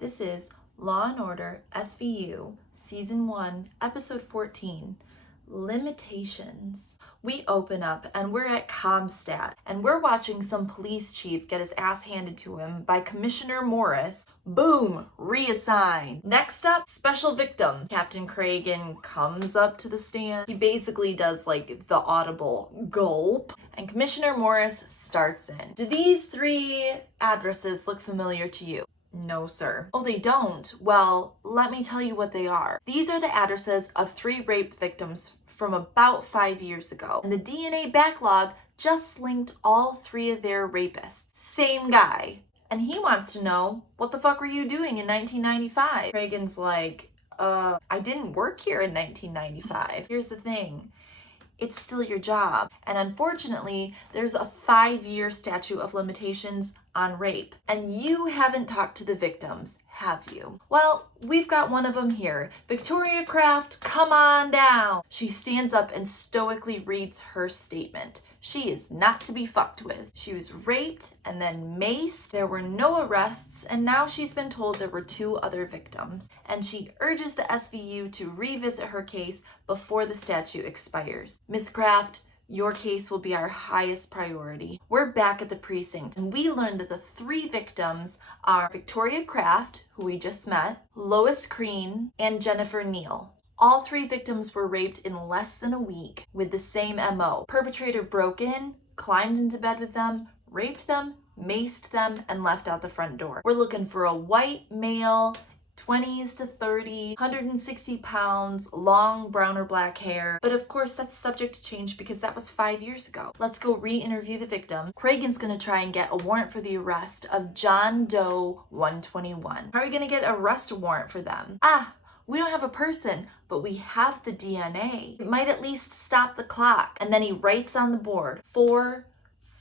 This is Law & Order SVU Season 1, Episode 14, Limitations. We open up and we're at Comstat and we're watching some police chief get his ass handed to him by Commissioner Morris. Boom! Reassigned. Next up, special victim. Captain Cragen comes up to the stand. He basically does like the audible gulp. And Commissioner Morris starts in. Do these three addresses look familiar to you? No, sir. Oh, they don't? Well, let me tell you what they are. These are the addresses of 3 rape victims from about 5 years ago. And the DNA backlog just linked all 3 of their rapists. Same guy. And he wants to know, what the fuck were you doing in 1995? Cragen's like, I didn't work here in 1995. Here's the thing. It's still your job. And unfortunately, there's a 5-year statute of limitations on rape. And you haven't talked to the victims, have you? Well, we've got one of them here. Victoria Kraft, come on down. She stands up and stoically reads her statement. She is not to be fucked with. She was raped and then maced. There were no arrests, and now she's been told there were 2 other victims. And she urges the SVU to revisit her case before the statute expires. Miss Kraft, your case will be our highest priority. We're back at the precinct, and we learned that the 3 victims are Victoria Kraft, who we just met, Lois Crean, and Jennifer Neal. All 3 victims were raped in less than a week with the same MO. Perpetrator broke in, climbed into bed with them, raped them, maced them, and left out the front door. We're looking for a white male, 20s to 30, 160 pounds, long brown or black hair. But of course, that's subject to change because that was 5 years ago. Let's go re-interview the victim. Cragen's gonna try and get a warrant for the arrest of John Doe 121. How are we gonna get an arrest warrant for them? We don't have a person, but we have the DNA. It might at least stop the clock. And then he writes on the board, 4,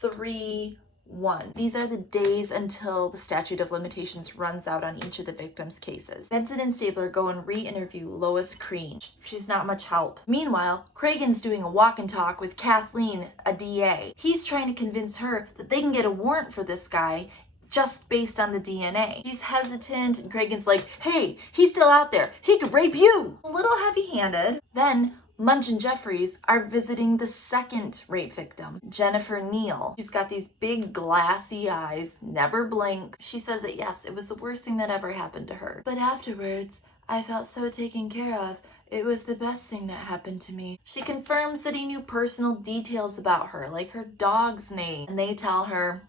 3, 1. These are the days until the statute of limitations runs out on each of the victims' cases. Benson and Stabler go and re-interview Lois Crean. She's not much help. Meanwhile, Cragen's doing a walk and talk with Kathleen, a DA. He's trying to convince her that they can get a warrant for this guy just based on the DNA. He's hesitant, and Cragen's like, hey, he's still out there. He could rape you. A little heavy-handed. Then Munch and Jeffries are visiting the second rape victim, Jennifer Neal. She's got these big glassy eyes, never blink. She says that yes, it was the worst thing that ever happened to her. But afterwards, I felt so taken care of. It was the best thing that happened to me. She confirms that he knew personal details about her, like her dog's name. And they tell her,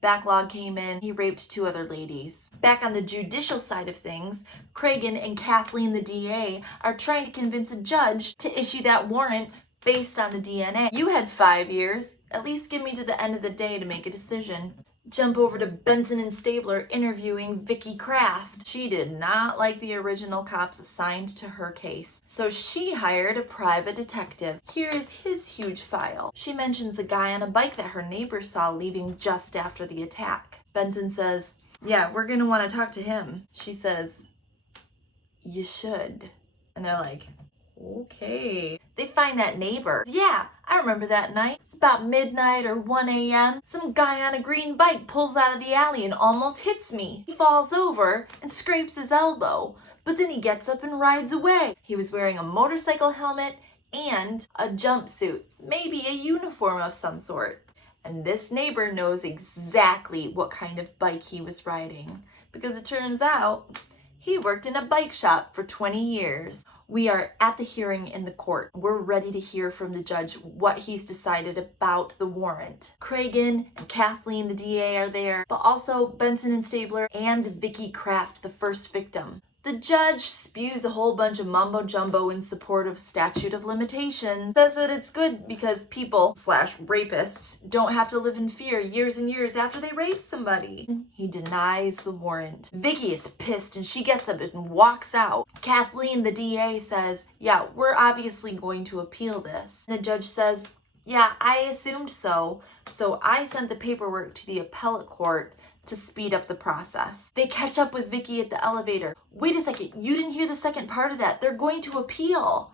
backlog came in, he raped 2 other ladies. Back on the judicial side of things, Cragen and Kathleen, the DA, are trying to convince a judge to issue that warrant based on the DNA. You had 5 years. At least give me to the end of the day to make a decision. Jump over to Benson and Stabler interviewing Vicky Kraft. She did not like the original cops assigned to her case, so she hired a private detective. Here is his huge file. She mentions a guy on a bike that her neighbor saw leaving just after the attack. Benson says, yeah, we're gonna want to talk to him. She says, you should. And they're like, okay. They find that neighbor. Yeah, I remember that night. It's about midnight or 1 a.m. Some guy on a green bike pulls out of the alley and almost hits me. He falls over and scrapes his elbow, but then he gets up and rides away. He was wearing a motorcycle helmet and a jumpsuit, maybe a uniform of some sort. And this neighbor knows exactly what kind of bike he was riding, because it turns out he worked in a bike shop for 20 years. We are at the hearing in the court. We're ready to hear from the judge what he's decided about the warrant. Cragen and Kathleen, the DA, are there, but also Benson and Stabler and Vicky Kraft, the first victim. The judge spews a whole bunch of mumbo jumbo in support of statute of limitations, says that it's good because people / rapists don't have to live in fear years and years after they rape somebody. He denies the warrant. Vicky is pissed and she gets up and walks out. Kathleen, the DA, says, yeah, we're obviously going to appeal this. And the judge says, yeah, I assumed so. So I sent the paperwork to the appellate court to speed up the process. They catch up with Vicky at the elevator. Wait a second, you didn't hear the second part of that. They're going to appeal.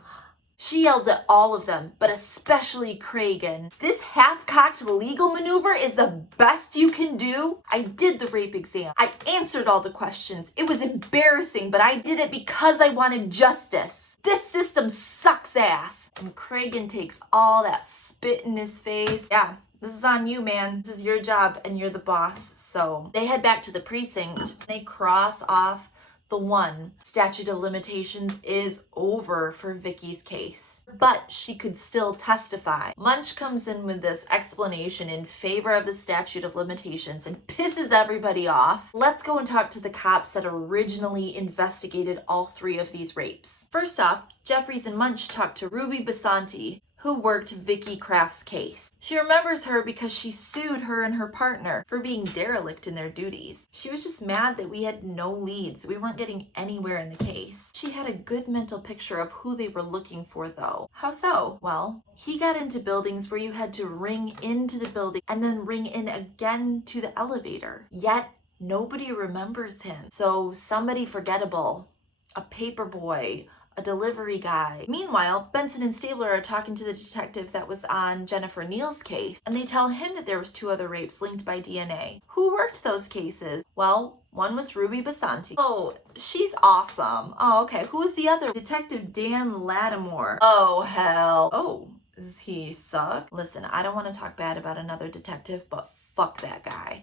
She yells at all of them, but especially Cragen. This half-cocked legal maneuver is the best you can do? I did the rape exam. I answered all the questions. It was embarrassing, but I did it because I wanted justice. This system sucks ass. And Cragen takes all that spit in his face. Yeah, this is on you, man. This is your job and you're the boss. So they head back to the precinct. They cross off the one. Statute of limitations is over for Vicky's case, but she could still testify. Munch comes in with this explanation in favor of the statute of limitations and pisses everybody off. Let's go and talk to the cops that originally investigated all 3 of these rapes. First off, Jeffries and Munch talked to Ruby Basanti, who worked Vicky Kraft's case. She remembers her because she sued her and her partner for being derelict in their duties. She was just mad that we had no leads. We weren't getting anywhere in the case. She had a good mental picture of who they were looking for though. How so? Well, he got into buildings where you had to ring into the building and then ring in again to the elevator. Yet, nobody remembers him. So somebody forgettable, a paper boy, a delivery guy. Meanwhile, Benson and Stabler are talking to the detective that was on Jennifer Neal's case, and they tell him that there was 2 other rapes linked by DNA. Who worked those cases? Well, one was Ruby Basanti. Oh, she's awesome. Oh, okay. Who was the other? Detective Dan Lattimore. Oh, hell. Oh, does he suck? Listen, I don't want to talk bad about another detective, but fuck that guy.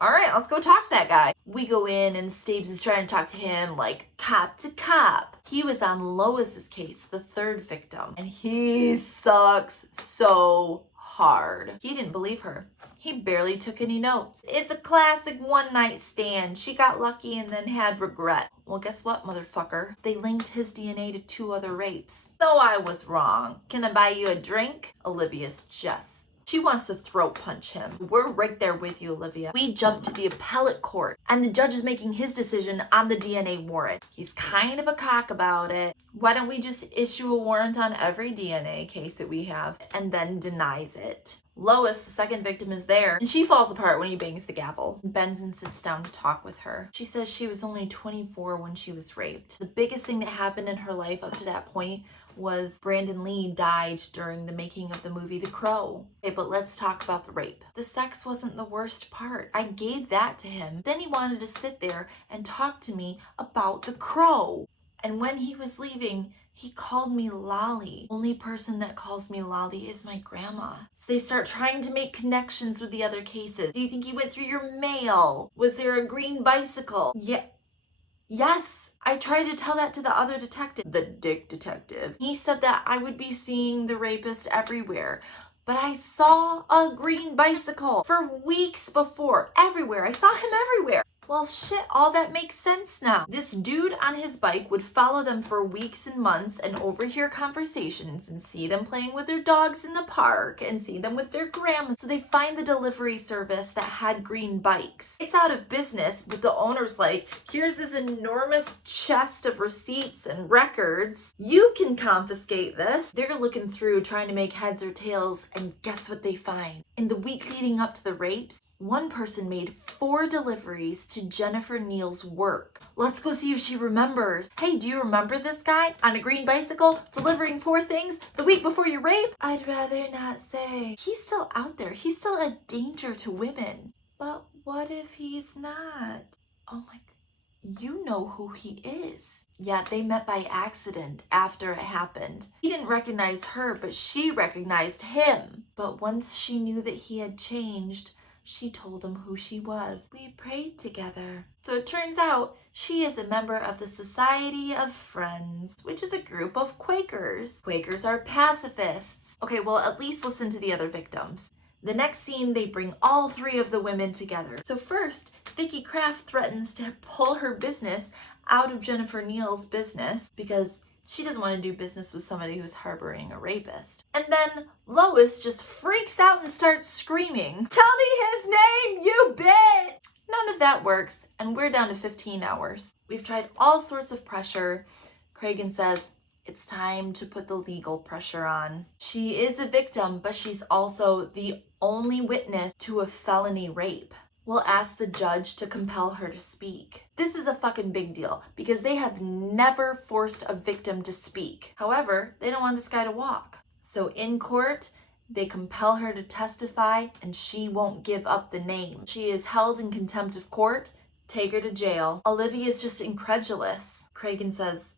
All right, let's go talk to that guy. We go in and Stabes is trying to talk to him like cop to cop. He was on Lois's case, the 3rd victim, and he sucks so hard. He didn't believe her. He barely took any notes. It's a classic one-night stand. She got lucky and then had regret. Well, guess what, motherfucker? They linked his DNA to 2 other rapes. So I was wrong. Can I buy you a drink? Olivia's just. She wants to throat punch him. We're right there with you, Olivia. We jump to the appellate court, and the judge is making his decision on the DNA warrant. He's kind of a cock about it. Why don't we just issue a warrant on every DNA case that we have, and then denies it? Lois, the 2nd victim, is there, and she falls apart when he bangs the gavel. Benson sits down to talk with her. She says she was only 24 when she was raped. The biggest thing that happened in her life up to that point was Brandon Lee died during the making of the movie The Crow. Okay, but let's talk about the rape. The sex wasn't the worst part. I gave that to him. Then he wanted to sit there and talk to me about The Crow. And when he was leaving, he called me Lolly. Only person that calls me Lolly is my grandma. So they start trying to make connections with the other cases. Do you think he went through your mail? Was there a green bicycle? Yes. I tried to tell that to the other detective, the dick detective. He said that I would be seeing the rapist everywhere. But I saw a green bicycle for weeks before. Everywhere. I saw him everywhere. Well, shit, all that makes sense now. This dude on his bike would follow them for weeks and months and overhear conversations and see them playing with their dogs in the park and see them with their grandma. So they find the delivery service that had green bikes. It's out of business, but the owner's like, here's this enormous chest of receipts and records. You can confiscate this. They're looking through trying to make heads or tails, and guess what they find? In the week leading up to the rapes, one person made 4 deliveries to Jennifer Neal's work. Let's go see if she remembers. Hey, do you remember this guy on a green bicycle delivering 4 things the week before your rape? I'd rather not say. He's still out there. He's still a danger to women. But what if he's not? Oh my God. You know who he is. Yeah, they met by accident after it happened. He didn't recognize her, but she recognized him. But once she knew that he had changed, she told him who she was. We prayed together. So it turns out she is a member of the Society of Friends, which is a group of Quakers. Quakers are pacifists. Okay, well, at least listen to the other victims. The next scene, they bring all 3 of the women together. So first, Vicky Kraft threatens to pull her business out of Jennifer Neal's business because she doesn't want to do business with somebody who's harboring a rapist. And then Lois just freaks out and starts screaming, "Tell me his name, you bitch!" None of that works, and we're down to 15 hours. We've tried all sorts of pressure. Cragen says, it's time to put the legal pressure on. She is a victim, but she's also the only witness to a felony rape. will ask the judge to compel her to speak. This is a fucking big deal because they have never forced a victim to speak. However, they don't want this guy to walk. So in court, they compel her to testify and she won't give up the name. She is held in contempt of court, take her to jail. Olivia is just incredulous. Cragen says,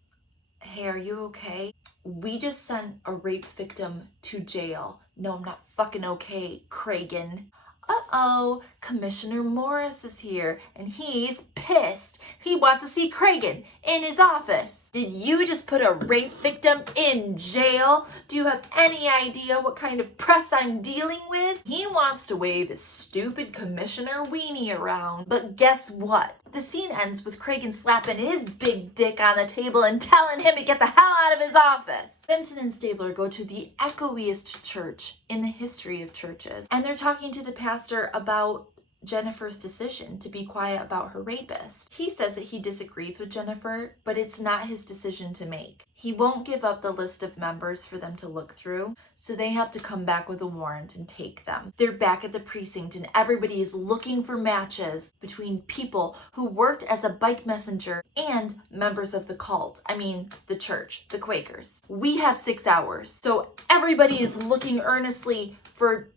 "Hey, are you okay? We just sent a rape victim to jail." "No, I'm not fucking okay, Cragen." Uh-oh, Commissioner Morris is here and he's pissed. He wants to see Cragen in his office. "Did you just put a rape victim in jail? Do you have any idea what kind of press I'm dealing with?" He wants to wave his stupid commissioner weenie around. But guess what? The scene ends with Cragen slapping his big dick on the table and telling him to get the hell out of his office. Vincent and Stabler go to the echoiest church in the history of churches, and they're talking to the pastor about Jennifer's decision to be quiet about her rapist. He says that he disagrees with Jennifer, but it's not his decision to make. He won't give up the list of members for them to look through, so they have to come back with a warrant and take them. They're back at the precinct and everybody is looking for matches between people who worked as a bike messenger and members of the cult. I mean, the church, the Quakers. We have 6 hours, so everybody is looking earnestly for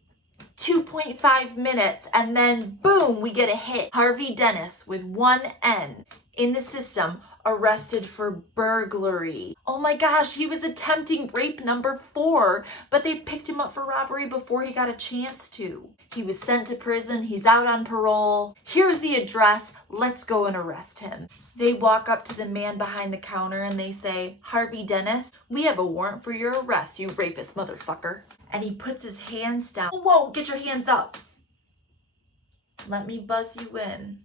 2.5 minutes, and then boom, we get a hit. Harvey Dennis with 1 N in the system, arrested for burglary. Oh my gosh, he was attempting rape number 4, but they picked him up for robbery before he got a chance to. He was sent to prison, he's out on parole. Here's the address, let's go and arrest him. They walk up to the man behind the counter and they say, "Harvey Dennis, we have a warrant for your arrest, you rapist motherfucker." And he puts his hands down. "Whoa, get your hands up. Let me buzz you in."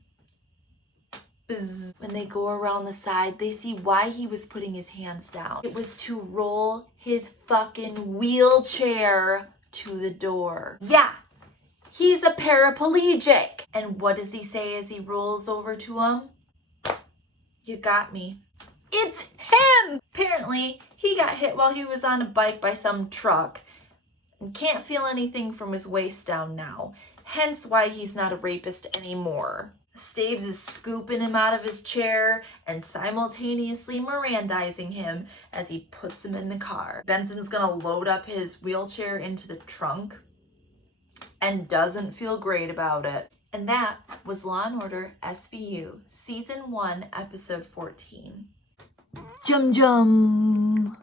Bzz. When they go around the side, they see why he was putting his hands down. It was to roll his fucking wheelchair to the door. Yeah, he's a paraplegic. And what does he say as he rolls over to him? "You got me." It's him! Apparently, he got hit while he was on a bike by some truck and can't feel anything from his waist down now. Hence why he's not a rapist anymore. Staves is scooping him out of his chair and simultaneously Mirandizing him as he puts him in the car. Benson's gonna load up his wheelchair into the trunk and doesn't feel great about it. And that was Law & Order SVU, Season 1, Episode 14. Jum jum!